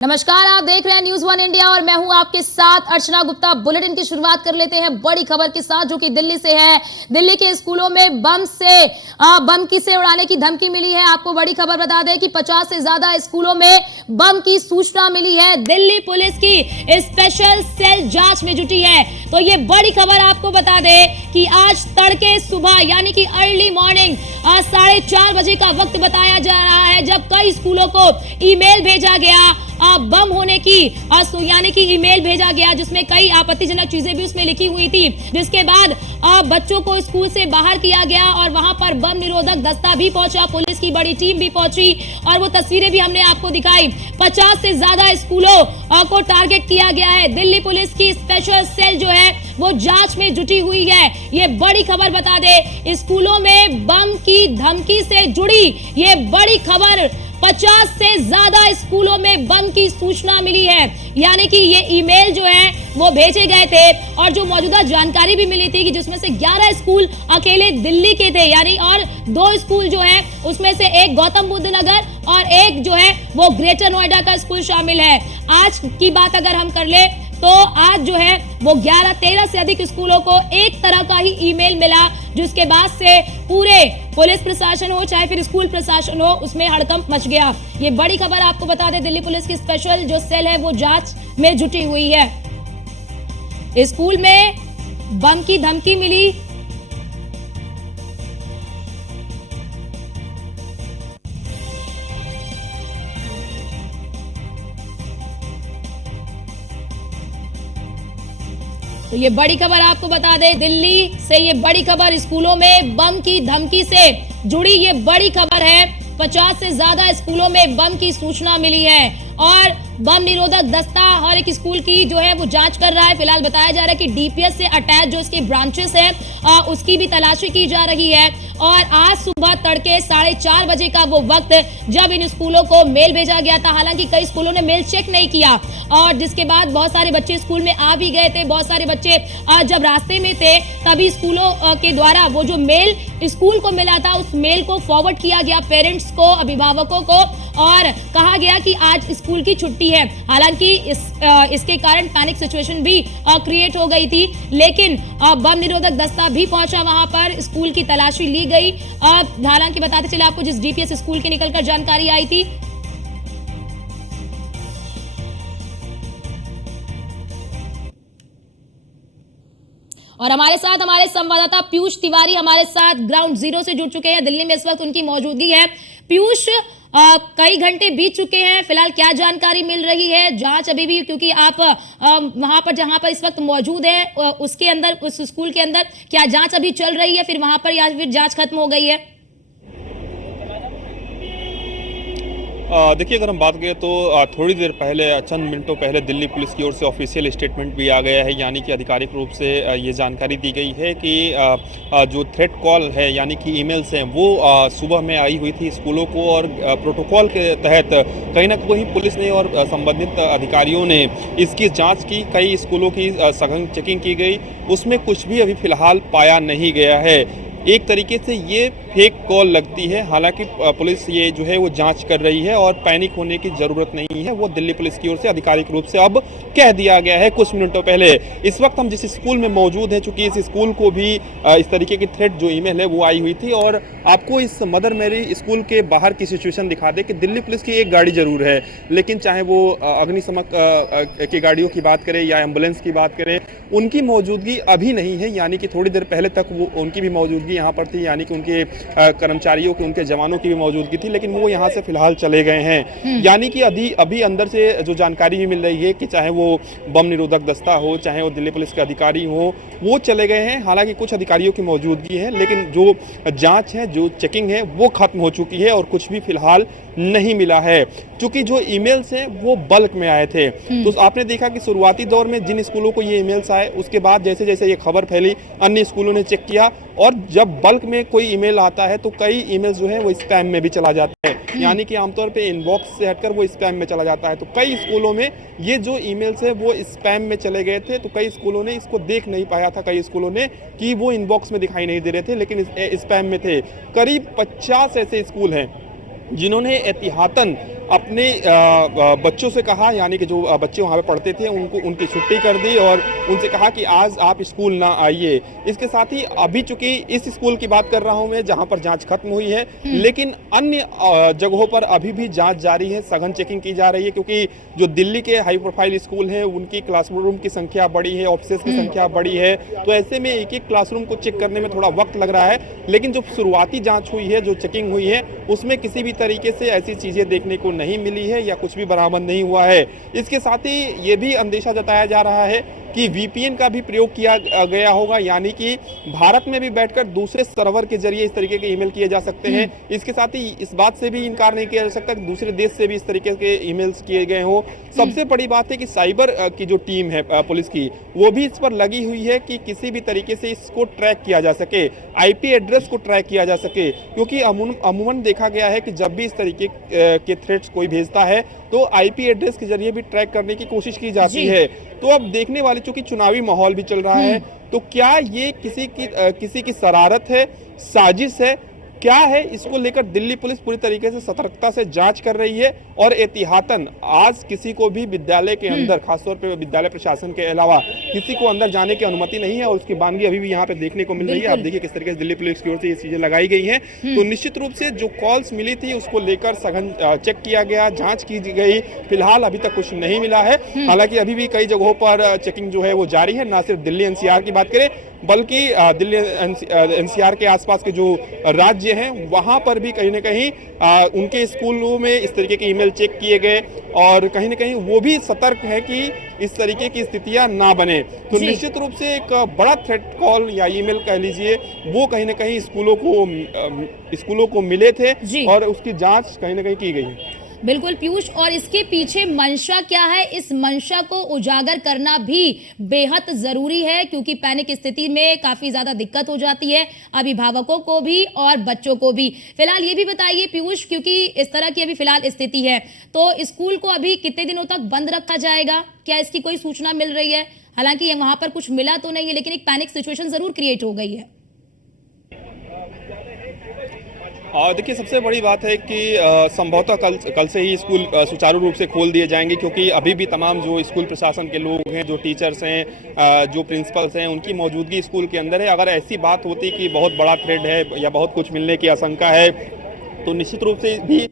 नमस्कार, आप देख रहे हैं न्यूज़ वन इंडिया और मैं हूं आपके साथ अर्चना गुप्ता। बुलेटिन की शुरुआत कर लेते हैं बड़ी खबर के साथ, जो कि दिल्ली से है। दिल्ली के स्कूलों में बम से उड़ाने की धमकी मिली है। आपको बड़ी खबर बता दें कि 50 से ज्यादा स्कूलों में बम की सूचना मिली है। दिल्ली पुलिस की स्पेशल सेल जांच में जुटी है। तो ये बड़ी खबर आपको बता दें कि आज तड़के सुबह यानी कि अर्ली मॉर्निंग 4:30 बजे का वक्त बताया जा रहा है, जब कई स्कूलों को ईमेल भेजा गया बम होने की यानी कि ईमेल भेजा गया, जिसमें कई आपत्तिजनक चीजें भी उसमें लिखी हुई थी। जिसके बाद बच्चों को स्कूल से बाहर किया गया और वहां पर बम निरोधक दस्ता भी पहुंचा, पुलिस की बड़ी टीम भी पहुंची और वो तस्वीरें भी हमने आपको दिखाई। 50 से ज्यादा स्कूलों को टारगेट किया गया है। दिल्ली पुलिस की स्पेशल सेल जो है वो जांच में जुटी हुई है। ये बड़ी खबर बता दे, स्कूलों में बम की धमकी से जुड़ी ये बड़ी खबर। 50 से ज्यादा स्कूलों में बम की सूचना मिली है, यानी कि ये ईमेल जो है वो भेजे गए थे और जो मौजूदा जानकारी भी मिली थी कि जिसमें से 11 स्कूल अकेले दिल्ली के थे, यानी और 2 स्कूल जो है उसमें से एक गौतम बुद्ध नगर और एक जो है वो ग्रेटर नोएडा का स्कूल शामिल है। आज की बात अगर हम कर ले तो आज जो है वो 13 से अधिक स्कूलों को एक तरह का ही ईमेल मिला, जिसके बाद से पूरे पुलिस प्रशासन हो चाहे फिर स्कूल प्रशासन हो, उसमें हड़कंप मच गया। ये बड़ी खबर आपको बता दें, दिल्ली पुलिस की स्पेशल जो सेल है वो जांच में जुटी हुई है। स्कूल में बम की धमकी मिली। तो ये बड़ी खबर आपको बता दें, दिल्ली से ये बड़ी खबर, स्कूलों में बम की धमकी से जुड़ी ये बड़ी खबर है। 50 से ज्यादा स्कूलों में बम की सूचना मिली है और बम निरोधक दस्ता हर एक स्कूल की जो है वो जांच कर रहा है। फिलहाल बताया जा रहा है कि डीपीएस से अटैच जो इसके ब्रांचेस है उसकी भी तलाशी की जा रही है। और आज सुबह तड़के 4:30 बजे का वो वक्त जब इन स्कूलों को मेल भेजा गया था। हालांकि कई स्कूलों ने मेल चेक नहीं किया और जिसके बाद बहुत सारे बच्चे स्कूल में आ भी गए थे। बहुत सारे बच्चे जब रास्ते में थे तभी स्कूलों के द्वारा वो जो मेल स्कूल को मिला था उस मेल को फॉरवर्ड किया गया पेरेंट्स को, अभिभावकों को, और कहा गया कि आज स्कूल की छुट्टी है। हालांकि इसके कारण पैनिक सिचुएशन भी क्रिएट हो गई थी, लेकिन बम निरोधक दस्ता भी पहुंचा वहां पर, स्कूल की तलाशी ली गई। हालांकि बताते चले आपको, जिस डीपीएस स्कूल की निकलकर जानकारी आई थी और हमारे संवाददाता पीयूष तिवारी हमारे साथ ग्राउंड जीरो से जुड़ चुके हैं। दिल्ली में इस वक्त उनकी मौजूदगी है। पीयूष, कई घंटे बीत चुके हैं, फिलहाल क्या जानकारी मिल रही है? जांच अभी भी, क्योंकि आप वहां पर जहां पर इस वक्त मौजूद है उसके अंदर, उस स्कूल के अंदर क्या जांच अभी चल रही है फिर वहां पर, या फिर जांच खत्म हो गई है? देखिए, अगर हम बात करें तो थोड़ी देर पहले, चंद मिनटों पहले दिल्ली पुलिस की ओर से ऑफिशियल स्टेटमेंट भी आ गया है, यानी कि आधिकारिक रूप से ये जानकारी दी गई है कि जो थ्रेट कॉल है यानी कि ईमेल्स हैं वो सुबह में आई हुई थी स्कूलों को, और प्रोटोकॉल के तहत कहीं ना कहीं पुलिस ने और संबंधित अधिकारियों ने इसकी जाँच की। कई स्कूलों की सघन चेकिंग की गई, उसमें कुछ भी अभी फिलहाल पाया नहीं गया है। एक तरीके से ये फेक कॉल लगती है। हालांकि पुलिस ये जो है वो जांच कर रही है और पैनिक होने की ज़रूरत नहीं है, वो दिल्ली पुलिस की ओर से आधिकारिक रूप से अब कह दिया गया है कुछ मिनटों पहले। इस वक्त हम जिस स्कूल में मौजूद हैं, चूंकि इस स्कूल को भी इस तरीके की थ्रेट जो ईमेल है वो आई हुई थी, और आपको इस मदर मैरी स्कूल के बाहर की सिचुएशन दिखा दे कि दिल्ली पुलिस की एक गाड़ी ज़रूर है, लेकिन चाहे वो अग्निशमन की गाड़ियों की बात करें या एम्बुलेंस की बात करें, उनकी मौजूदगी अभी नहीं है। यानी कि थोड़ी देर पहले तक वो उनकी भी मौजूदगी यहाँ पर थी, यानी कि उनके कर्मचारियों की, उनके जवानों की भी मौजूदगी थी, लेकिन वो यहाँ से फिलहाल चले गए हैं। यानी कि अभी अंदर से जो जानकारी भी मिल रही है कि चाहे वो बम निरोधक दस्ता हो, चाहे वो दिल्ली पुलिस के अधिकारी हो, वो चले गए हैं। हालांकि कुछ अधिकारियों की मौजूदगी है, लेकिन जो जांच है, जो चेकिंग है वो खत्म हो चुकी है और कुछ भी फिलहाल नहीं मिला है। क्योंकि जो ईमेल्स हैं वो बल्क में आए थे, तो आपने देखा कि शुरुआती दौर में जिन स्कूलों को ये ईमेल्स आए, उसके बाद जैसे जैसे ये खबर फैली अन्य स्कूलों ने चेक किया, और जब बल्क में कोई ईमेल आता है तो कई ईमेल्स जो है वो स्पैम में भी चला जाता है, यानी कि आमतौर पे इनबॉक्स से हटकर वो स्पैम में चला जाता है। तो कई स्कूलों में ये जो ईमेल्स है वो स्पैम में चले गए थे, तो कई स्कूलों ने इसको देख नहीं पाया था, कई स्कूलों ने कि वो इनबॉक्स में दिखाई नहीं दे रहे थे लेकिन स्पैम में थे। करीब 50 ऐसे स्कूल हैं जिन्होंने एहतियातन अपने बच्चों से कहा, यानी कि जो बच्चे वहाँ पे पढ़ते थे उनको उनकी छुट्टी कर दी और उनसे कहा कि आज आप स्कूल ना आइए। इसके साथ ही अभी चूंकि इस स्कूल की बात कर रहा हूँ मैं जहाँ पर जांच खत्म हुई है, लेकिन अन्य जगहों पर अभी भी जांच जारी है, सघन चेकिंग की जा रही है, क्योंकि जो दिल्ली के हाई प्रोफाइल स्कूल हैं उनकी क्लासरूम की संख्या बड़ी है, ऑफिसेज की संख्या बड़ी है, तो ऐसे में एक एक क्लासरूम को चेक करने में थोड़ा वक्त लग रहा है। लेकिन जो शुरुआती जांच हुई है, जो चेकिंग हुई है, उसमें किसी भी तरीके से ऐसी चीजें देखने को नहीं मिली है या कुछ भी बरामद नहीं हुआ है। इसके साथ ही ये भी अंदेशा जताया जा रहा है कि वीपीएन का भी प्रयोग किया गया होगा, यानी कि भारत में भी बैठकर दूसरे सर्वर के जरिए इस तरीके के ईमेल किए जा सकते हैं। इसके साथ ही इस बात से भी इनकार नहीं किया जा सकता कि दूसरे देश से भी इस तरीके के ईमेल्स किए गए हों। सबसे बड़ी बात है कि साइबर की जो टीम है पुलिस की, वो भी इस पर लगी हुई है कि किसी भी तरीके से इसको ट्रैक किया जा सके, आईपी एड्रेस को ट्रैक किया जा सके, क्योंकि अमूमन देखा गया है कि जब भी इस तरीके के थ्रेट्स कोई भेजता है तो आईपी एड्रेस के जरिए भी ट्रैक करने की कोशिश की जाती है। तो अब देखने वाले, चूंकि चुनावी माहौल भी चल रहा है, तो क्या ये किसी की शरारत है, साजिश है, क्या है, इसको लेकर दिल्ली पुलिस पूरी तरीके से सतर्कता से जांच कर रही है और एहतियातन आज किसी को भी विद्यालय के अंदर, खासतौर पे विद्यालय प्रशासन के अलावा किसी को अंदर जाने की अनुमति नहीं है और उसकी बानगी अभी भी यहाँ पे देखने को मिल रही है। आप देखिए किस तरीके से दिल्ली पुलिस की ओर से ये चीजें लगाई गई हैं। तो निश्चित रूप से जो कॉल्स मिली थी उसको लेकर सघन चेक किया गया, जाँच की गई। फिलहाल अभी तक कुछ नहीं मिला है, हालांकि अभी भी कई जगहों पर चेकिंग जो है वो जारी है। ना सिर्फ दिल्ली एनसीआर की बात करें, बल्कि दिल्ली एनसीआर के आसपास के जो राज्य हैं वहां पर भी कहीं ना कहीं उनके स्कूलों में इस तरीके के ईमेल चेक किए गए और कहीं ना कहीं वो भी सतर्क है कि इस तरीके की स्थितियां ना बने। तो निश्चित रूप से एक बड़ा थ्रेट कॉल या ईमेल कह लीजिए, वो कहीं ना कहीं स्कूलों को मिले थे और उसकी जांच कहीं ना कहीं की गई है। बिल्कुल पीयूष, और इसके पीछे मंशा क्या है, इस मंशा को उजागर करना भी बेहद जरूरी है, क्योंकि पैनिक स्थिति में काफी ज्यादा दिक्कत हो जाती है अभिभावकों को भी और बच्चों को भी। फिलहाल ये भी बताइए पीयूष, क्योंकि इस तरह की अभी फिलहाल स्थिति है, तो स्कूल को अभी कितने दिनों तक बंद रखा जाएगा, क्या इसकी कोई सूचना मिल रही है? हालांकि वहां पर कुछ मिला तो नहीं है, लेकिन एक पैनिक सिचुएशन जरूर क्रिएट हो गई है। देखिए, सबसे बड़ी बात है कि संभवतः कल से ही स्कूल सुचारू रूप से खोल दिए जाएंगे, क्योंकि अभी भी तमाम जो स्कूल प्रशासन के लोग हैं, जो टीचर्स हैं, जो प्रिंसिपल्स हैं, उनकी मौजूदगी स्कूल के अंदर है। अगर ऐसी बात होती कि बहुत बड़ा थ्रेट है या बहुत कुछ मिलने की आशंका है, तो निश्चित रूप से भी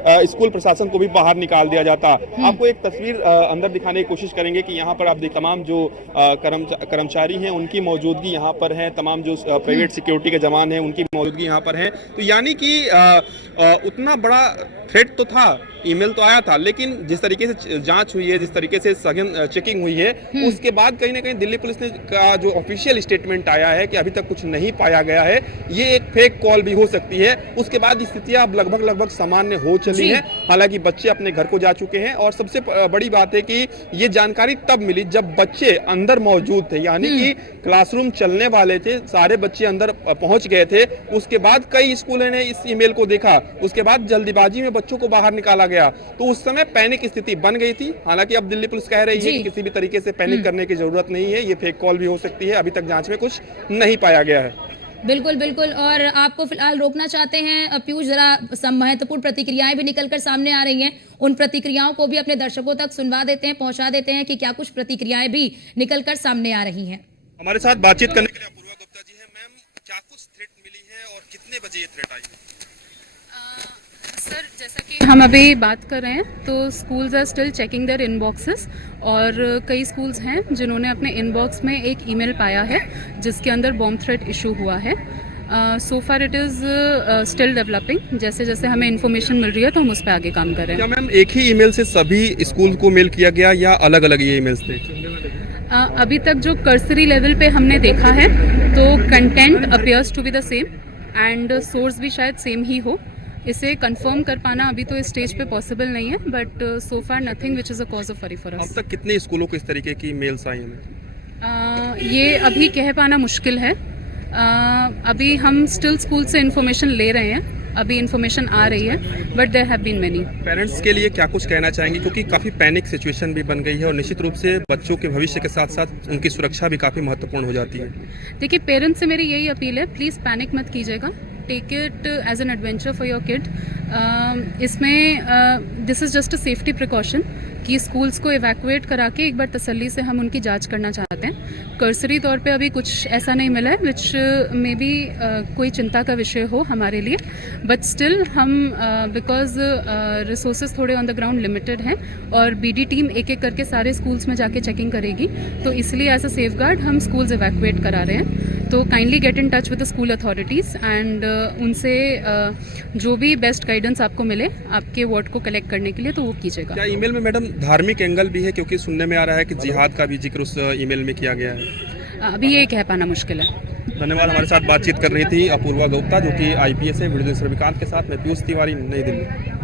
स्कूल प्रशासन को भी बाहर निकाल दिया जाता। आपको एक तस्वीर अंदर दिखाने की कोशिश करेंगे कि यहाँ पर आप तमाम जो कर्मचारी हैं उनकी मौजूदगी यहाँ पर है, तमाम जो प्राइवेट सिक्योरिटी के जवान हैं उनकी मौजूदगी यहाँ पर है। तो यानी कि उतना बड़ा थ्रेट तो था, ईमेल तो आया था, लेकिन जिस तरीके से जांच हुई है, जिस तरीके से सघन चेकिंग हुई है, उसके बाद कहीं ना कहीं दिल्ली पुलिस ने का जो ऑफिशियल स्टेटमेंट आया है कि अभी तक कुछ नहीं पाया गया है, ये एक फेक कॉल भी हो सकती है। उसके बाद स्थितियां अब लगभग सामान्य हो चली है। हालांकि बच्चे अपने घर को जा चुके हैं और सबसे बड़ी बात है कि ये जानकारी तब मिली जब बच्चे अंदर मौजूद थे, यानी कि क्लासरूम चलने वाले थे, सारे बच्चे अंदर पहुंच गए थे। उसके बाद कई स्कूलों ने इस ईमेल को देखा, उसके बाद जल्दीबाजी में बच्चों को बाहर निकाला गया, तो उस समय पैनिक स्थिति बन गई थी। हालांकि अब दिल्ली पुलिस कह रही है कि किसी भी तरीके से पैनिक करने की जरूरत नहीं है, ये फेक कॉल भी हो सकती है, अभी तक जांच में कुछ नहीं पाया गया है। बिल्कुल बिल्कुल, और आपको फिलहाल रोकना चाहते हैं पीयूष, जरा महत्वपूर्ण प्रतिक्रियाएं भी निकलकर सामने आ रही हैं, उन प्रतिक्रियाओं को भी अपने दर्शकों तक सुनवा देते हैं, पहुंचा देते हैं कि क्या कुछ प्रतिक्रियाएं भी निकलकर सामने आ रही हैं। हमारे साथ बातचीत करने के लिए अपूर्वा गुप्ता जी हैं। मैम, क्या कुछ थ्रेट मिली है और कितने बजे ये थ्रेट आई है? सर, जैसा कि हम अभी बात कर रहे हैं, तो schools are still checking their inboxes, और कई स्कूल्स हैं जिन्होंने अपने इनबॉक्स में एक ईमेल पाया है जिसके अंदर बॉम्ब थ्रेट इशू हुआ है। So far it is still developing, जैसे जैसे हमें इन्फॉर्मेशन मिल रही है तो हम उस पर आगे काम कर रहे हैं। क्या मैम एक ही ईमेल से सभी स्कूल को मेल किया गया या अलग अलग ये ईमेल्स थे? अभी तक जो कर्सरी लेवल पे हमने देखा है तो content appears to be the same and source भी शायद सेम ही हो। इसे कंफर्म कर पाना अभी तो इस स्टेज पे पॉसिबल नहीं है, but so far nothing which is a cause of worry for us. अब तक कितने स्कूलों को इस तरीके की मेल्स आई हैं? ये अभी कह पाना मुश्किल है। अभी हम स्टिल स्कूल से इन्फॉर्मेशन ले रहे हैं, अभी इन्फॉर्मेशन आ रही है, but there have been many. Parents के लिए क्या कुछ कहना चाहेंगे, क्योंकि काफ़ी पैनिक सिचुएशन भी बन गई है और निश्चित रूप से बच्चों के भविष्य के साथ साथ उनकी सुरक्षा भी काफ़ी महत्वपूर्ण हो जाती है। देखिए, पेरेंट्स से मेरी यही अपील है, प्लीज़ पैनिक मत कीजिएगा, take it as an adventure for your kid. इसमें this is just a safety precaution कि स्कूल्स को इवैक्यूएट करा के एक बार तसल्ली से हम उनकी जांच करना चाहते हैं। कर्सरी तौर पे अभी कुछ ऐसा नहीं मिला है विच मे बी कोई चिंता का विषय हो हमारे लिए, बट स्टिल हम बिकॉज रिसोर्सेज थोड़े ऑन द ग्राउंड लिमिटेड हैं और बीडी टीम एक एक करके सारे स्कूल्स में जाके चेकिंग करेगी, तो इसलिए एज अ सेफ गार्ड हम स्कूल्स इवैक्यूएट करा रहे हैं। तो kindly get in touch with the school authorities and उनसे जो भी बेस्ट गाइडेंस आपको मिले आपके वार्ड को कलेक्ट करने के लिए तो वो कीजिएगा। क्या ईमेल में मैडम धार्मिक एंगल भी है, क्योंकि सुनने में आ रहा है कि जिहाद का भी जिक्र उस ईमेल में किया गया है? अभी ये कह पाना मुश्किल है। धन्यवाद। हमारे साथ बातचीत कर रही थी अपूर्वा गुप्ता, जो कि IPS है। वीडियो जर्नलिस्ट रविकांत के साथ मैं पीयूष तिवारी, नई दिल्ली।